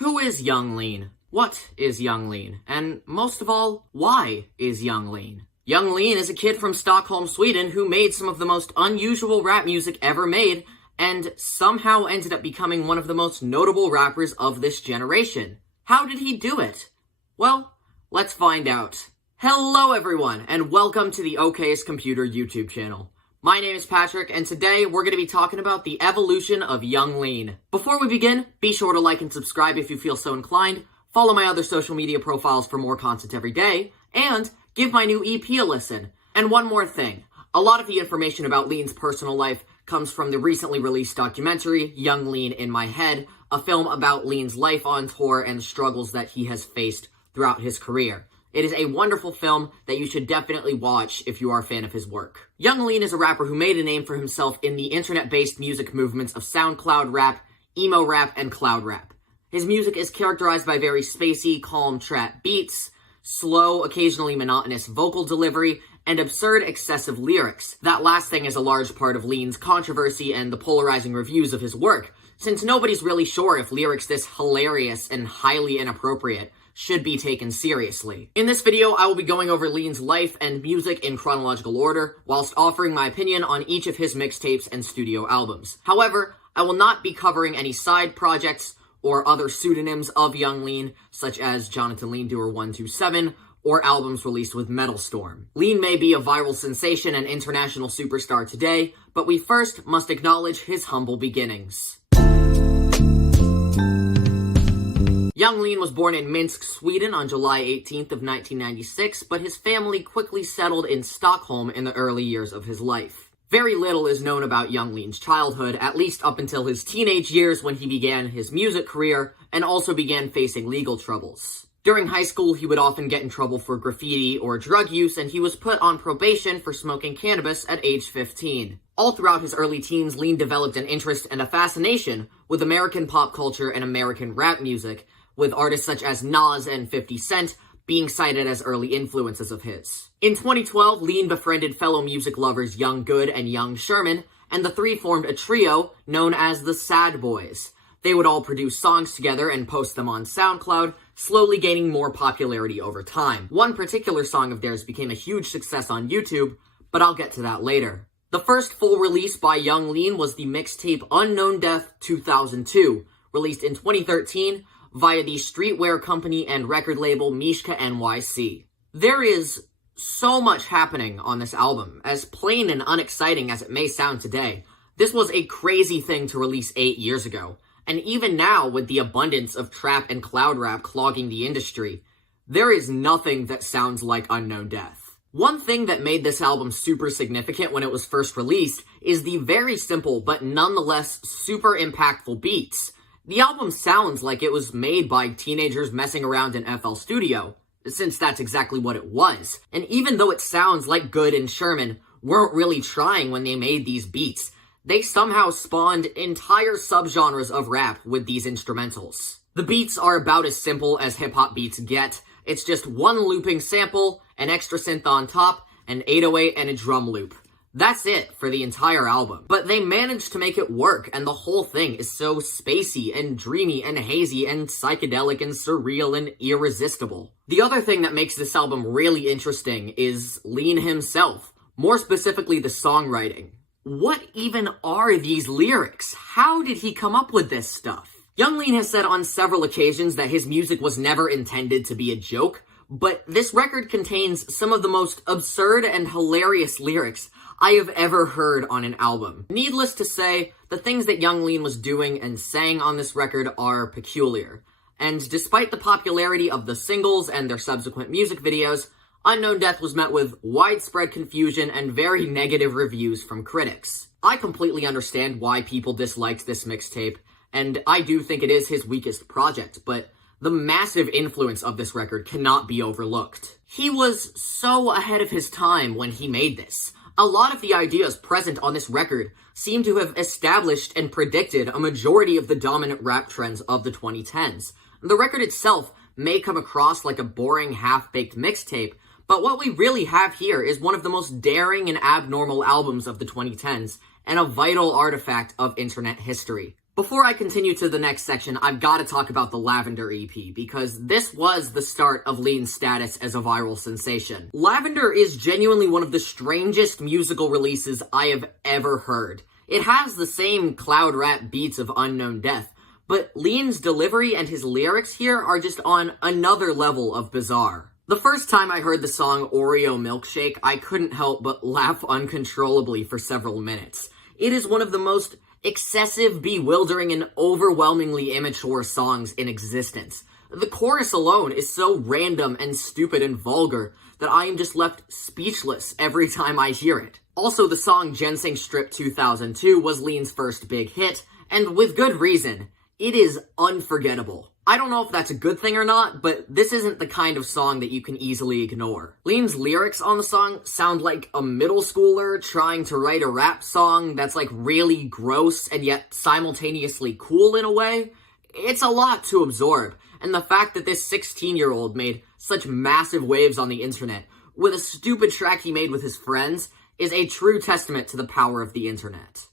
Who is Young Lean? What is Young Lean? And most of all, why is Young Lean? Young Lean is a kid from Stockholm, Sweden who made some of the most unusual rap music ever made and somehow ended up becoming one of the most notable rappers of this generation. How did he do it? Well, let's find out. Hello everyone, and welcome to the Okayest Computer YouTube channel. My name is Patrick, and today we're going to be talking about the evolution of Young Lean. Before we begin, be sure to like and subscribe if you feel so inclined, follow my other social media profiles for more content every day, and give my new EP a listen. And one more thing, a lot of the information about Lean's personal life comes from the recently released documentary, Young Lean in My Head, a film about Lean's life on tour and struggles that he has faced throughout his career. It is a wonderful film that you should definitely watch if you are a fan of his work. Young Lean is a rapper who made a name for himself in the internet-based music movements of SoundCloud rap, emo rap, and cloud rap. His music is characterized by very spacey, calm trap beats, slow, occasionally monotonous vocal delivery, and absurd, excessive lyrics. That last thing is a large part of Lean's controversy and the polarizing reviews of his work, since nobody's really sure if lyrics this hilarious and highly inappropriate should be taken seriously. In this video, I will be going over Lean's life and music in chronological order, whilst offering my opinion on each of his mixtapes and studio albums. However, I will not be covering any side projects or other pseudonyms of Young Lean, such as Jonathan Lean Doer 127, or albums released with Metal Storm. Lean may be a viral sensation and international superstar today, but we first must acknowledge his humble beginnings. Young Lean was born in Minsk, Sweden on July 18th of 1996, but his family quickly settled in Stockholm in the early years of his life. Very little is known about Young Lean's childhood, at least up until his teenage years when he began his music career and also began facing legal troubles. During high school, he would often get in trouble for graffiti or drug use, and he was put on probation for smoking cannabis at age 15. All throughout his early teens, Lean developed an interest and a fascination with American pop culture and American rap music, with artists such as Nas and 50 Cent being cited as early influences of his. In 2012, Lean befriended fellow music lovers Young Good and Young Sherman, and the three formed a trio known as the Sad Boys. They would all produce songs together and post them on SoundCloud, slowly gaining more popularity over time. One particular song of theirs became a huge success on YouTube, but I'll get to that later. The first full release by Young Lean was the mixtape Unknown Death 2002, released in 2013, via the streetwear company and record label Mishka NYC. There is so much happening on this album. As plain and unexciting as it may sound today, this was a crazy thing to release 8 years ago. And even now, with the abundance of trap and cloud rap clogging the industry, there is nothing that sounds like Unknown Death. One thing that made this album super significant when it was first released is the very simple but nonetheless super impactful beats. The album sounds like it was made by teenagers messing around in FL Studio, since that's exactly what it was. And even though it sounds like Good and Sherman weren't really trying when they made these beats, they somehow spawned entire subgenres of rap with these instrumentals. The beats are about as simple as hip-hop beats get. It's just one looping sample, an extra synth on top, an 808, and a drum loop. That's it for the entire album. But they managed to make it work, and the whole thing is so spacey and dreamy and hazy and psychedelic and surreal and irresistible. The other thing that makes this album really interesting is Lean himself, more specifically the songwriting. What even are these lyrics? How did he come up with this stuff? Young Lean has said on several occasions that his music was never intended to be a joke, but this record contains some of the most absurd and hilarious lyrics I have ever heard on an album. Needless to say, the things that Young Lean was doing and saying on this record are peculiar. And despite the popularity of the singles and their subsequent music videos, Unknown Death was met with widespread confusion and very negative reviews from critics. I completely understand why people disliked this mixtape, and I do think it is his weakest project, but the massive influence of this record cannot be overlooked. He was so ahead of his time when he made this. A lot of the ideas present on this record seem to have established and predicted a majority of the dominant rap trends of the 2010s. The record itself may come across like a boring, half-baked mixtape, but what we really have here is one of the most daring and abnormal albums of the 2010s, and a vital artifact of internet history. Before I continue to the next section, I've got to talk about the Lavender EP, because this was the start of Lean's status as a viral sensation. Lavender is genuinely one of the strangest musical releases I have ever heard. It has the same cloud rap beats of Unknown Death, but Lean's delivery and his lyrics here are just on another level of bizarre. The first time I heard the song Oreo Milkshake, I couldn't help but laugh uncontrollably for several minutes. It is one of the most excessive, bewildering, and overwhelmingly immature songs in existence. The chorus alone is so random and stupid and vulgar that I am just left speechless every time I hear it. Also, the song Ginseng Strip 2002 was Lean's first big hit, and with good reason. It is unforgettable. I don't know if that's a good thing or not, but this isn't the kind of song that you can easily ignore. Lean's lyrics on the song sound like a middle schooler trying to write a rap song that's like really gross and yet simultaneously cool in a way. It's a lot to absorb, and the fact that this 16-year-old made such massive waves on the internet with a stupid track he made with his friends is a true testament to the power of the internet.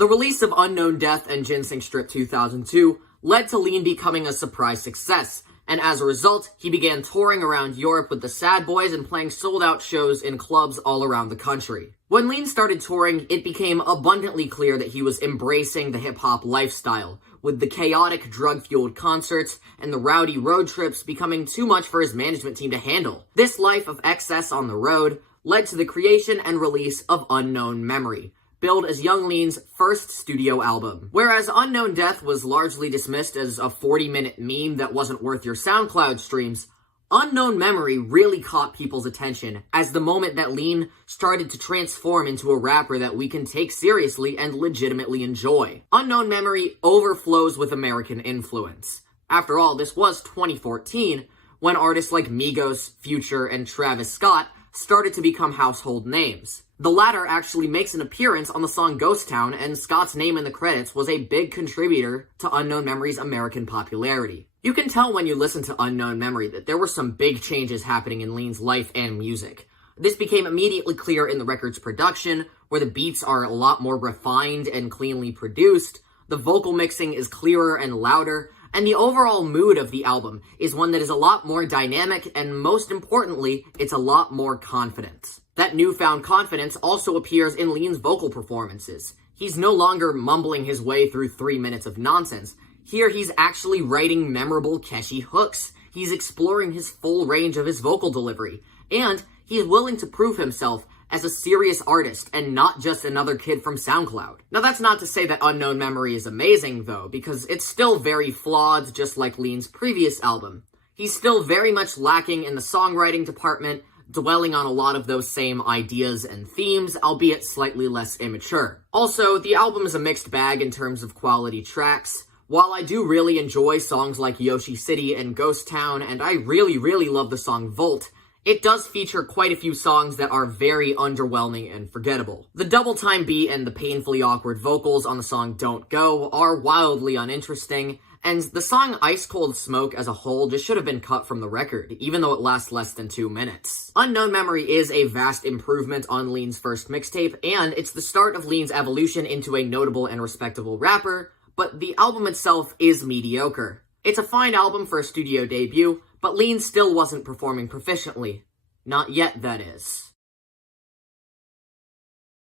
The release of Unknown Death and Ginseng Strip 2002 led to Lean becoming a surprise success, and as a result, he began touring around Europe with the Sad Boys and playing sold-out shows in clubs all around the country. When Lean started touring, it became abundantly clear that he was embracing the hip-hop lifestyle, with the chaotic, drug-fueled concerts and the rowdy road trips becoming too much for his management team to handle. This life of excess on the road led to the creation and release of Unknown Memory, billed as Young Lean's first studio album. Whereas Unknown Death was largely dismissed as a 40-minute meme that wasn't worth your SoundCloud streams, Unknown Memory really caught people's attention as the moment that Lean started to transform into a rapper that we can take seriously and legitimately enjoy. Unknown Memory overflows with American influence. After all, this was 2014, when artists like Migos, Future, and Travis Scott started to become household names. The latter actually makes an appearance on the song Ghost Town, and Scott's name in the credits was a big contributor to Unknown Memory's American popularity. You can tell when you listen to Unknown Memory that there were some big changes happening in Lean's life and music. This became immediately clear in the record's production, where the beats are a lot more refined and cleanly produced, the vocal mixing is clearer and louder, and the overall mood of the album is one that is a lot more dynamic, and most importantly, it's a lot more confident. That newfound confidence also appears in Lean's vocal performances. He's no longer mumbling his way through 3 minutes of nonsense. Here he's actually writing memorable, catchy hooks. He's exploring his full range of his vocal delivery. And he's willing to prove himself as a serious artist and not just another kid from SoundCloud. Now that's not to say that Unknown Memory is amazing though, because it's still very flawed, just like Lean's previous album. He's still very much lacking in the songwriting department, dwelling on a lot of those same ideas and themes, albeit slightly less immature. Also, the album is a mixed bag in terms of quality tracks. While I do really enjoy songs like Yoshi City and Ghost Town, and I really love the song Volt, it does feature quite a few songs that are very underwhelming and forgettable. The double time beat and the painfully awkward vocals on the song Don't Go are wildly uninteresting, and the song Ice Cold Smoke as a whole just should have been cut from the record, even though it lasts less than 2 minutes. Unknown Memory is a vast improvement on Lean's first mixtape, and it's the start of Lean's evolution into a notable and respectable rapper, but the album itself is mediocre. It's a fine album for a studio debut, but Lean still wasn't performing proficiently. Not yet, that is.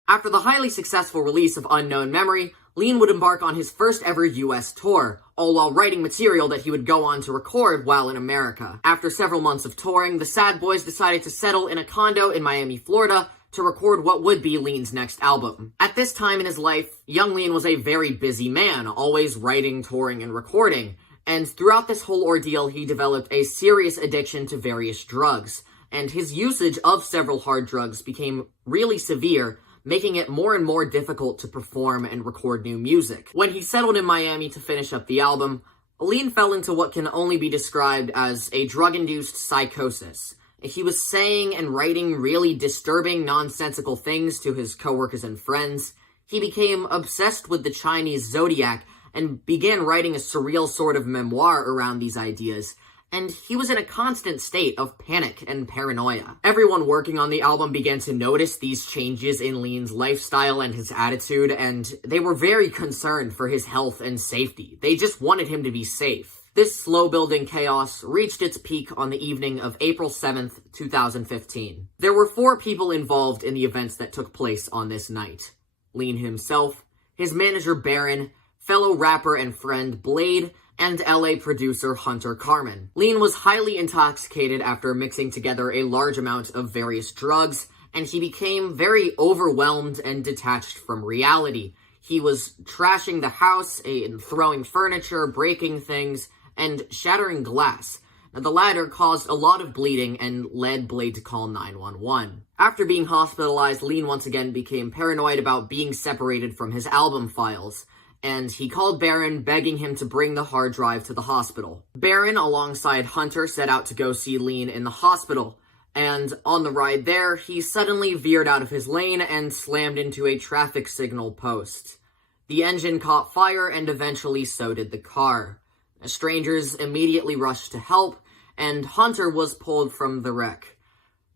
After the highly successful release of Unknown Memory, Lean would embark on his first ever US tour, all while writing material that he would go on to record while in America. After several months of touring, the Sad Boys decided to settle in a condo in Miami, Florida, to record what would be Lean's next album. At this time in his life, young Lean was a very busy man, always writing, touring, and recording, and throughout this whole ordeal, he developed a serious addiction to various drugs, and his usage of several hard drugs became really severe, making it more and more difficult to perform and record new music. When he settled in Miami to finish up the album, Lean fell into what can only be described as a drug-induced psychosis. He was saying and writing really disturbing, nonsensical things to his coworkers and friends. He became obsessed with the Chinese zodiac and began writing a surreal sort of memoir around these ideas. and he was in a constant state of panic and paranoia. Everyone working on the album began to notice these changes in Lean's lifestyle and his attitude, and they were very concerned for his health and safety. They just wanted him to be safe. This slow-building chaos reached its peak on the evening of April 7th, 2015. There were 4 people involved in the events that took place on this night. Lean himself, his manager Baron, fellow rapper and friend Blade, and LA producer Hunter Carmen. Lean was highly intoxicated after mixing together a large amount of various drugs, and he became very overwhelmed and detached from reality. He was trashing the house, throwing furniture, breaking things, and shattering glass. Now, the latter caused a lot of bleeding and led Blade to call 911. After being hospitalized, Lean once again became paranoid about being separated from his album files, and he called Baron, begging him to bring the hard drive to the hospital. Baron, alongside Hunter, set out to go see Lean in the hospital, and on the ride there, he suddenly veered out of his lane and slammed into a traffic signal post. The engine caught fire, and eventually so did the car. Strangers immediately rushed to help, and Hunter was pulled from the wreck.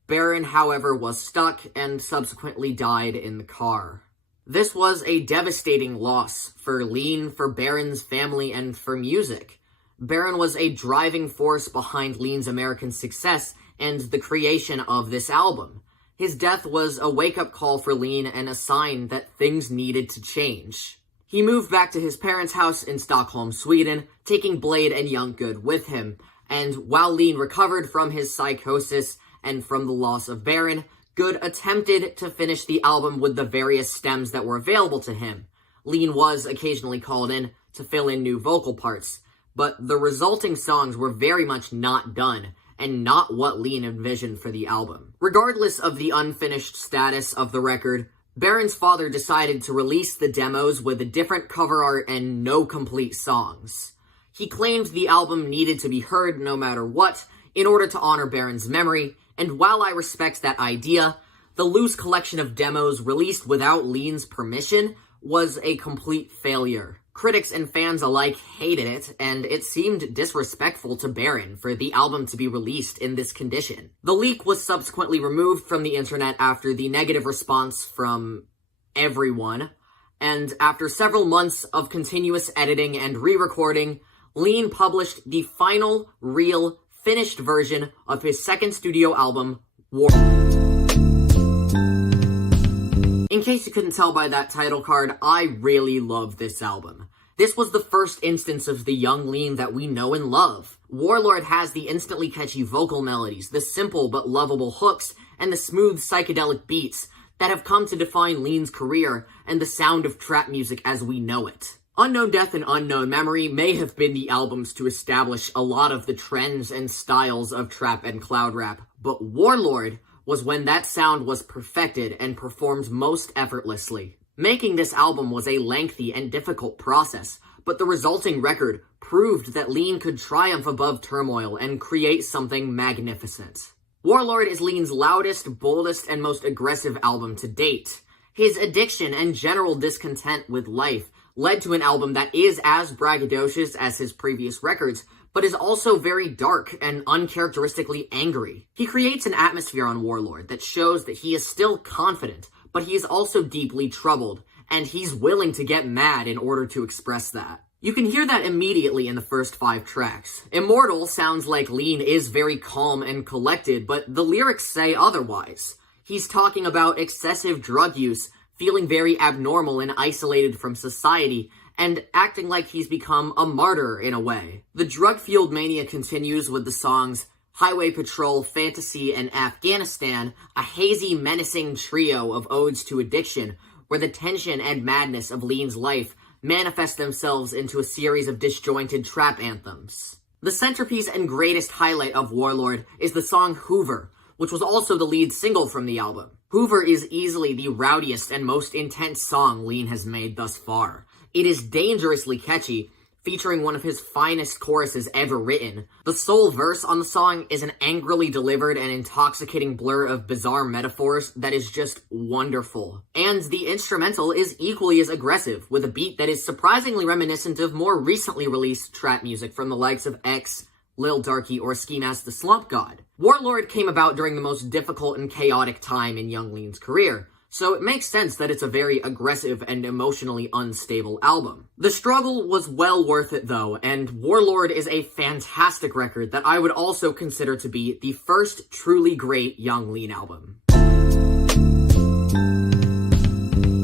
Baron, however, was stuck and subsequently died in the car. This was a devastating loss for Lean, for Baron's family, and for music. Baron was a driving force behind Lean's American success and the creation of this album. His death was a wake-up call for Lean and a sign that things needed to change. He moved back to his parents' house in Stockholm, Sweden, taking Blade and Young Good with him, and while Lean recovered from his psychosis and from the loss of Baron, Good attempted to finish the album with the various stems that were available to him. Lean was occasionally called in to fill in new vocal parts, but the resulting songs were very much not done, and not what Lean envisioned for the album. Regardless of the unfinished status of the record, Baron's father decided to release the demos with a different cover art and no complete songs. He claimed the album needed to be heard no matter what in order to honor Baron's memory, and while I respect that idea, the loose collection of demos released without Lean's permission was a complete failure. Critics and fans alike hated it, and it seemed disrespectful to Baron for the album to be released in this condition. The leak was subsequently removed from the internet after the negative response from everyone, and after several months of continuous editing and re-recording, Lean published the final, real, finished version of his second studio album, War. In case you couldn't tell by that title card, I really love this album. This was the first instance of the young Lean that we know and love. Warlord has the instantly catchy vocal melodies, the simple but lovable hooks, and the smooth psychedelic beats that have come to define Lean's career and the sound of trap music as we know it. Unknown Death and Unknown Memory may have been the albums to establish a lot of the trends and styles of trap and cloud rap, but Warlord was when that sound was perfected and performed most effortlessly. Making this album was a lengthy and difficult process, but the resulting record proved that Lean could triumph above turmoil and create something magnificent. Warlord is Lean's loudest, boldest, and most aggressive album to date. His addiction and general discontent with life led to an album that is as braggadocious as his previous records, but is also very dark and uncharacteristically angry. He creates an atmosphere on Warlord that shows that he is still confident, but he is also deeply troubled, and he's willing to get mad in order to express that. You can hear that immediately in the first 5 tracks. Immortal sounds like Lean is very calm and collected, but the lyrics say otherwise. He's talking about excessive drug use, feeling very abnormal and isolated from society, and acting like he's become a martyr in a way. The drug-fueled mania continues with the songs Highway Patrol, Fantasy, and Afghanistan, a hazy, menacing trio of odes to addiction, where the tension and madness of Lean's life manifest themselves into a series of disjointed trap anthems. The centerpiece and greatest highlight of Warlord is the song Hoover, which was also the lead single from the album. Hoover is easily the rowdiest and most intense song Lean has made thus far. It is dangerously catchy, featuring one of his finest choruses ever written. The sole verse on the song is an angrily delivered and intoxicating blur of bizarre metaphors that is just wonderful. And the instrumental is equally as aggressive, with a beat that is surprisingly reminiscent of more recently released trap music from the likes of X, Lil Darky, or Ski Mask the Slump God. Warlord came about during the most difficult and chaotic time in Young Lean's career, so it makes sense that it's a very aggressive and emotionally unstable album. The struggle was well worth it though, and Warlord is a fantastic record that I would also consider to be the first truly great Young Lean album.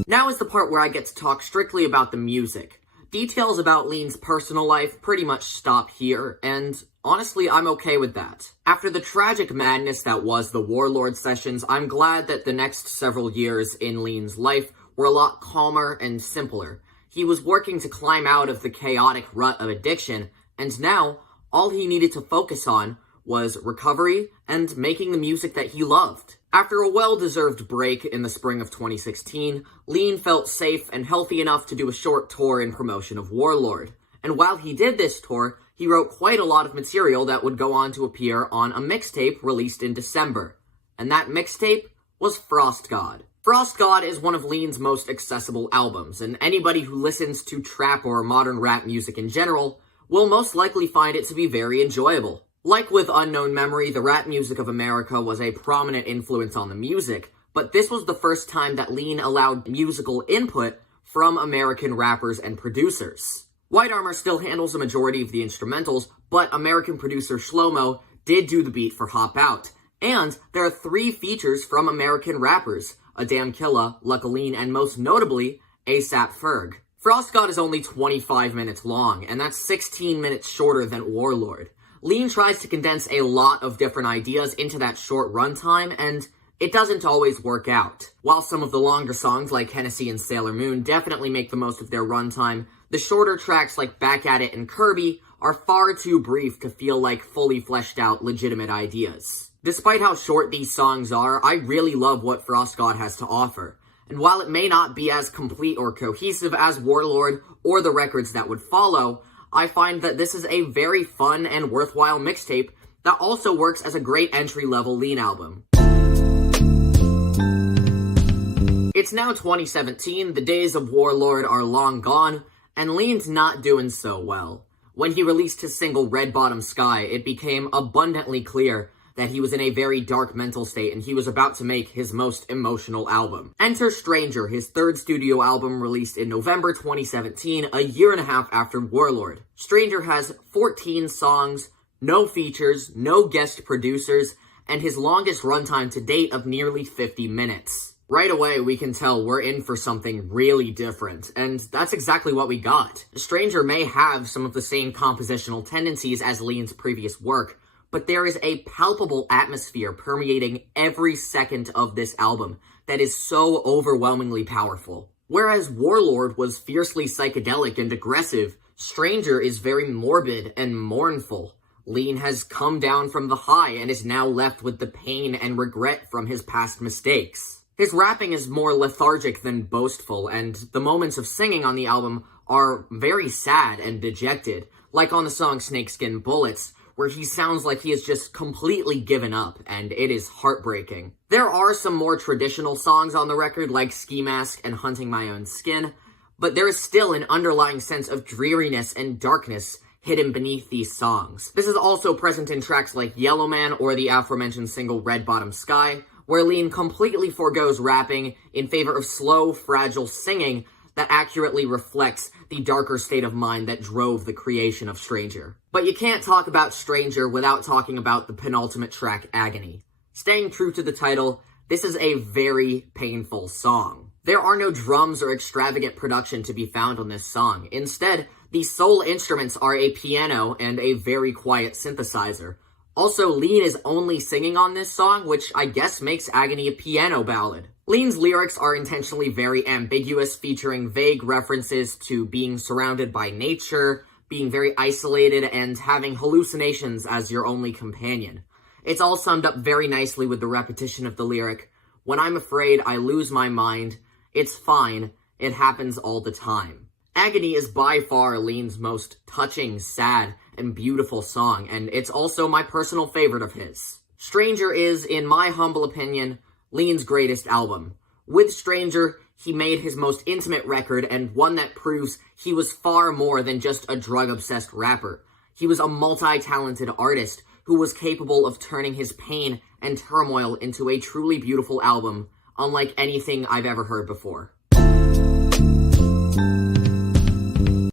Now is the part where I get to talk strictly about the music. Details about Lean's personal life pretty much stop here, and honestly, I'm okay with that. After the tragic madness that was the Warlord sessions, I'm glad that the next several years in Lean's life were a lot calmer and simpler. He was working to climb out of the chaotic rut of addiction, and now, all he needed to focus on was recovery and making the music that he loved. After a well-deserved break in the spring of 2016, Lean felt safe and healthy enough to do a short tour in promotion of Warlord. And while he did this tour, he wrote quite a lot of material that would go on to appear on a mixtape released in December. And that mixtape was Frost God. Frost God is one of Lean's most accessible albums, and anybody who listens to trap or modern rap music in general will most likely find it to be very enjoyable. Like with Unknown Memory, the rap music of America was a prominent influence on the music, but this was the first time that Lean allowed musical input from American rappers and producers. White Armor still handles a majority of the instrumentals, but American producer Shlomo did do the beat for Hop Out. And there are 3 features from American rappers, Adam Killa, Luckaleen, and most notably, ASAP Ferg. Frost God is only 25 minutes long, and that's 16 minutes shorter than Warlord. Lean tries to condense a lot of different ideas into that short runtime, and it doesn't always work out. While some of the longer songs like Hennessy and Sailor Moon definitely make the most of their runtime, the shorter tracks like Back at It and Kirby are far too brief to feel like fully fleshed out legitimate ideas. Despite how short these songs are, I really love what Frost God has to offer. And while it may not be as complete or cohesive as Warlord or the records that would follow, I find that this is a very fun and worthwhile mixtape that also works as a great entry-level Lean album. It's now 2017, the days of Warlord are long gone, and Lean's not doing so well. When he released his single Red Bottom Sky, it became abundantly clear that he was in a very dark mental state and he was about to make his most emotional album. Enter Stranger, his 3rd studio album released in November 2017, a year and a half after Warlord. Stranger has 14 songs, no features, no guest producers, and his longest runtime to date of nearly 50 minutes. Right away, we can tell we're in for something really different, and that's exactly what we got. Stranger may have some of the same compositional tendencies as Lean's previous work, but there is a palpable atmosphere permeating every second of this album that is so overwhelmingly powerful. Whereas Warlord was fiercely psychedelic and aggressive, Stranger is very morbid and mournful. Lean has come down from the high and is now left with the pain and regret from his past mistakes. His rapping is more lethargic than boastful, and the moments of singing on the album are very sad and dejected, like on the song Snakeskin Bullets, where he sounds like he has just completely given up, and it is heartbreaking. There are some more traditional songs on the record, like Ski Mask and Hunting My Own Skin, but there is still an underlying sense of dreariness and darkness hidden beneath these songs. This is also present in tracks like Yellow Man or the aforementioned single Red Bottom Sky, where Lean completely forgoes rapping in favor of slow, fragile singing that accurately reflects the darker state of mind that drove the creation of Stranger. But you can't talk about Stranger without talking about the penultimate track, Agony. Staying true to the title, this is a very painful song. There are no drums or extravagant production to be found on this song. Instead, the sole instruments are a piano and a very quiet synthesizer. Also, Lean is only singing on this song, which I guess makes Agony a piano ballad. Lean's lyrics are intentionally very ambiguous, featuring vague references to being surrounded by nature, being very isolated, and having hallucinations as your only companion. It's all summed up very nicely with the repetition of the lyric, "When I'm afraid, I lose my mind. It's fine. It happens all the time." Agony is by far Lean's most touching, sad, and beautiful song, and it's also my personal favorite of his. Stranger is, in my humble opinion, Lean's greatest album. With Stranger, he made his most intimate record and one that proves he was far more than just a drug-obsessed rapper. He was a multi-talented artist who was capable of turning his pain and turmoil into a truly beautiful album, unlike anything I've ever heard before.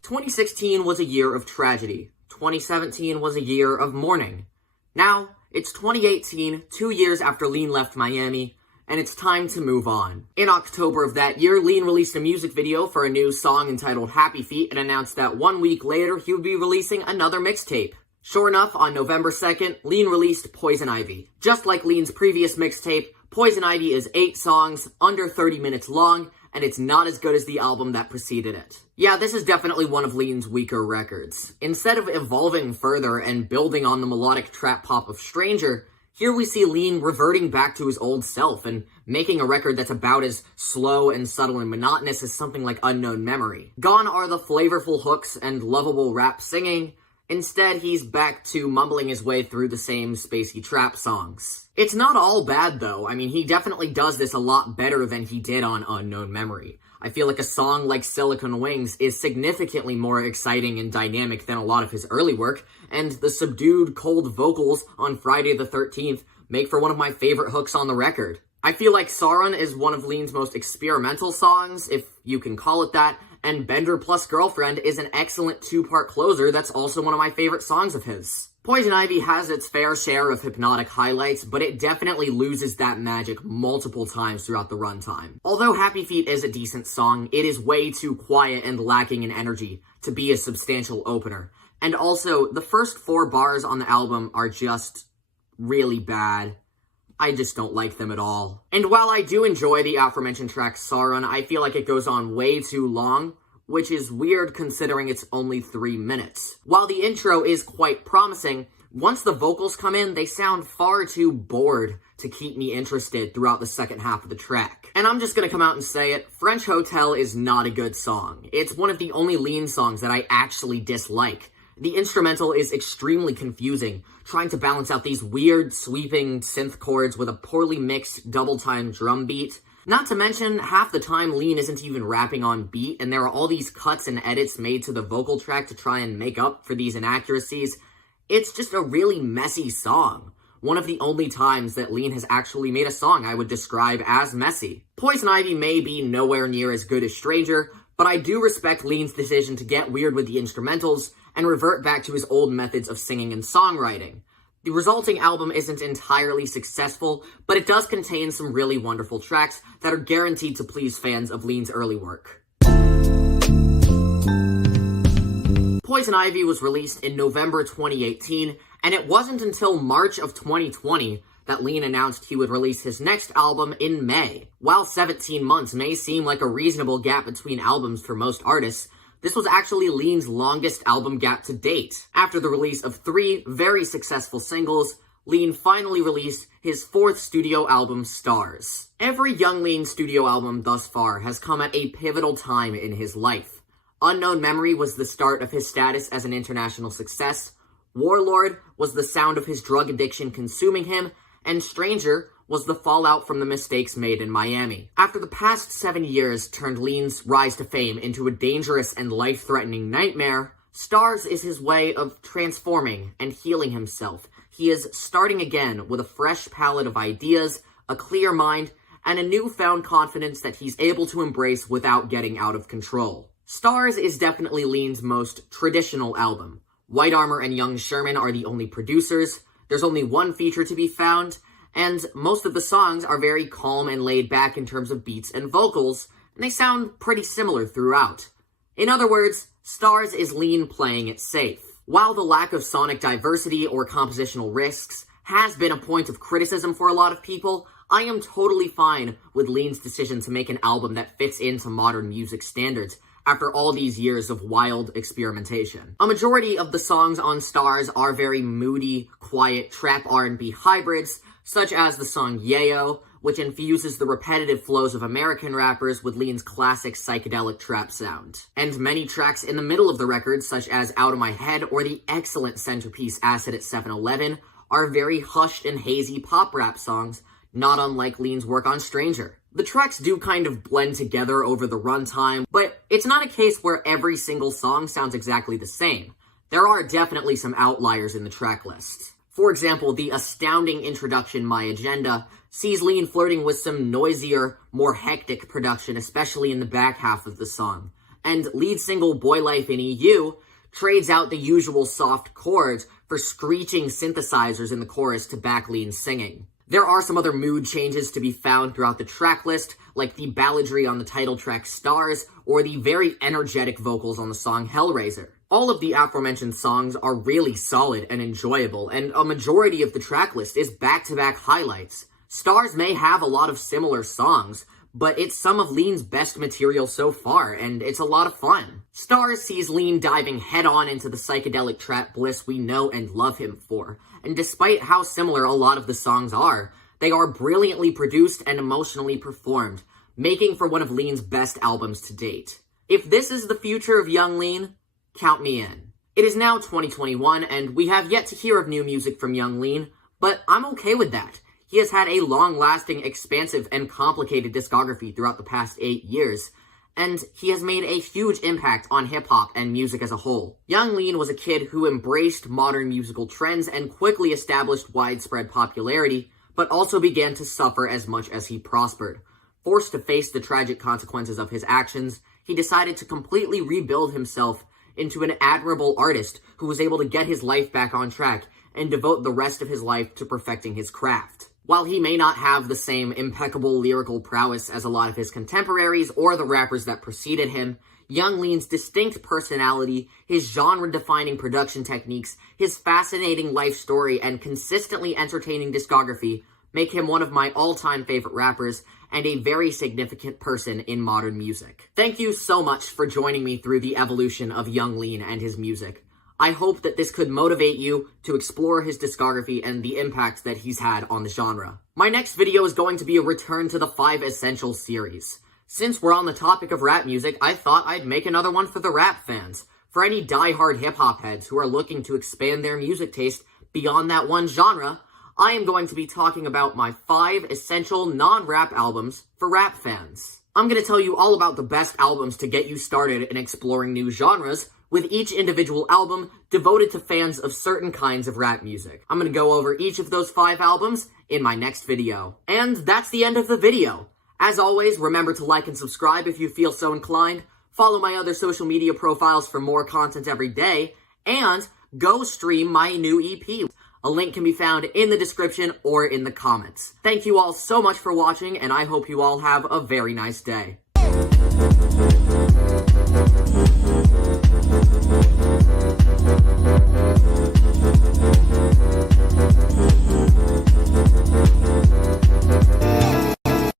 2016 was a year of tragedy. 2017 was a year of mourning. Now, it's 2018, 2 years after Lean left Miami, and it's time to move on. In October of that year, Lean released a music video for a new song entitled Happy Feet and announced that 1 week later he would be releasing another mixtape. Sure enough, on November 2nd, Lean released Poison Ivy. Just like Lean's previous mixtape, Poison Ivy is 8 songs, under 30 minutes long, and it's not as good as the album that preceded it. Yeah, this is definitely one of Lean's weaker records. Instead of evolving further and building on the melodic trap pop of Stranger, here we see Lean reverting back to his old self and making a record that's about as slow and subtle and monotonous as something like Unknown Memory. Gone are the flavorful hooks and lovable rap singing. Instead, he's back to mumbling his way through the same spacey trap songs. It's not all bad, though. I mean, he definitely does this a lot better than he did on Unknown Memory. I feel like a song like Silicon Wings is significantly more exciting and dynamic than a lot of his early work, and the subdued, cold vocals on Friday the 13th make for one of my favorite hooks on the record. I feel like Sauron is one of Lean's most experimental songs, if you can call it that, and Bender plus Girlfriend is an excellent 2-part closer that's also one of my favorite songs of his. Poison Ivy has its fair share of hypnotic highlights, but it definitely loses that magic multiple times throughout the runtime. Although Happy Feet is a decent song, it is way too quiet and lacking in energy to be a substantial opener. And also, the first 4 bars on the album are just really bad. I just don't like them at all. And while I do enjoy the aforementioned track Sauron, I feel like it goes on way too long, which is weird considering it's only 3 minutes. While the intro is quite promising, once the vocals come in, they sound far too bored to keep me interested throughout the second half of the track. And I'm just gonna come out and say it, French Hotel is not a good song. It's one of the only Lean songs that I actually dislike. The instrumental is extremely confusing, trying to balance out these weird, sweeping synth chords with a poorly mixed, double-time drum beat. Not to mention, half the time Lean isn't even rapping on beat, and there are all these cuts and edits made to the vocal track to try and make up for these inaccuracies. It's just a really messy song. One of the only times that Lean has actually made a song I would describe as messy. Poison Ivy may be nowhere near as good as Stranger, but I do respect Lean's decision to get weird with the instrumentals and revert back to his old methods of singing and songwriting. The resulting album isn't entirely successful, but it does contain some really wonderful tracks that are guaranteed to please fans of Lean's early work. Poison Ivy was released in November 2018, and it wasn't until March of 2020 that Lean announced he would release his next album in May. While 17 months may seem like a reasonable gap between albums for most artists, this was actually Lean's longest album gap to date. After the release of 3 very successful singles, Lean finally released his 4th studio album, Stars. Every young Lean studio album thus far has come at a pivotal time in his life. Unknown Memory was the start of his status as an international success, Warlord was the sound of his drug addiction consuming him, and Stranger was the fallout from the mistakes made in Miami. After the past 7 years turned Lean's rise to fame into a dangerous and life-threatening nightmare, Stars is his way of transforming and healing himself. He is starting again with a fresh palette of ideas, a clear mind, and a newfound confidence that he's able to embrace without getting out of control. Stars is definitely Lean's most traditional album. White Armor and Young Sherman are the only producers, there's only one feature to be found, and most of the songs are very calm and laid back in terms of beats and vocals, and they sound pretty similar throughout. In other words, Stars is Lean playing it safe. While the lack of sonic diversity or compositional risks has been a point of criticism for a lot of people, I am totally fine with Lean's decision to make an album that fits into modern music standards after all these years of wild experimentation. A majority of the songs on Stars are very moody, quiet trap R&B hybrids, such as the song Yayo, which infuses the repetitive flows of American rappers with Lean's classic psychedelic trap sound. And many tracks in the middle of the record, such as Out of My Head or the excellent centerpiece Acid at 7-Eleven, are very hushed and hazy pop rap songs, not unlike Lean's work on Stranger. The tracks do kind of blend together over the runtime, but it's not a case where every single song sounds exactly the same. there are definitely some outliers in the track list. For example, the astounding introduction My Agenda sees Lean flirting with some noisier, more hectic production, especially in the back half of the song. And lead single Boy Life in EU trades out the usual soft chords for screeching synthesizers in the chorus to back Lean's singing. There are some other mood changes to be found throughout the track list, like the balladry on the title track Stars, or the very energetic vocals on the song Hellraiser. All of the aforementioned songs are really solid and enjoyable, and a majority of the track list is back-to-back highlights. Stars may have a lot of similar songs, but it's some of Lean's best material so far, and it's a lot of fun. Stars sees Lean diving head-on into the psychedelic trap bliss we know and love him for, and despite how similar a lot of the songs are, they are brilliantly produced and emotionally performed, making for one of Lean's best albums to date. If this is the future of young Lean, count me in. It is now 2021, and we have yet to hear of new music from young Lean, but I'm okay with that. He has had a long-lasting, expansive, and complicated discography throughout the past 8 years, and he has made a huge impact on hip-hop and music as a whole. Young Lean was a kid who embraced modern musical trends and quickly established widespread popularity, but also began to suffer as much as he prospered. Forced to face the tragic consequences of his actions, he decided to completely rebuild himself into an admirable artist who was able to get his life back on track and devote the rest of his life to perfecting his craft. While he may not have the same impeccable lyrical prowess as a lot of his contemporaries or the rappers that preceded him, Young Lean's distinct personality, his genre-defining production techniques, his fascinating life story, and consistently entertaining discography make him one of my all-time favorite rappers and a very significant person in modern music. Thank you so much for joining me through the evolution of Young Lean and his music. I hope that this could motivate you to explore his discography and the impact that he's had on the genre. My next video is going to be a return to the 5 Essentials series. Since we're on the topic of rap music, I thought I'd make another one for the rap fans. For any die-hard hip-hop heads who are looking to expand their music taste beyond that one genre, I am going to be talking about my 5 essential non-rap albums for rap fans. I'm going to tell you all about the best albums to get you started in exploring new genres, with each individual album devoted to fans of certain kinds of rap music. I'm going to go over each of those 5 albums in my next video. And that's the end of the video. As always, remember to like and subscribe if you feel so inclined, follow my other social media profiles for more content every day, and go stream my new EP. A link can be found in the description or in the comments. Thank you all so much for watching, and I hope you all have a very nice day.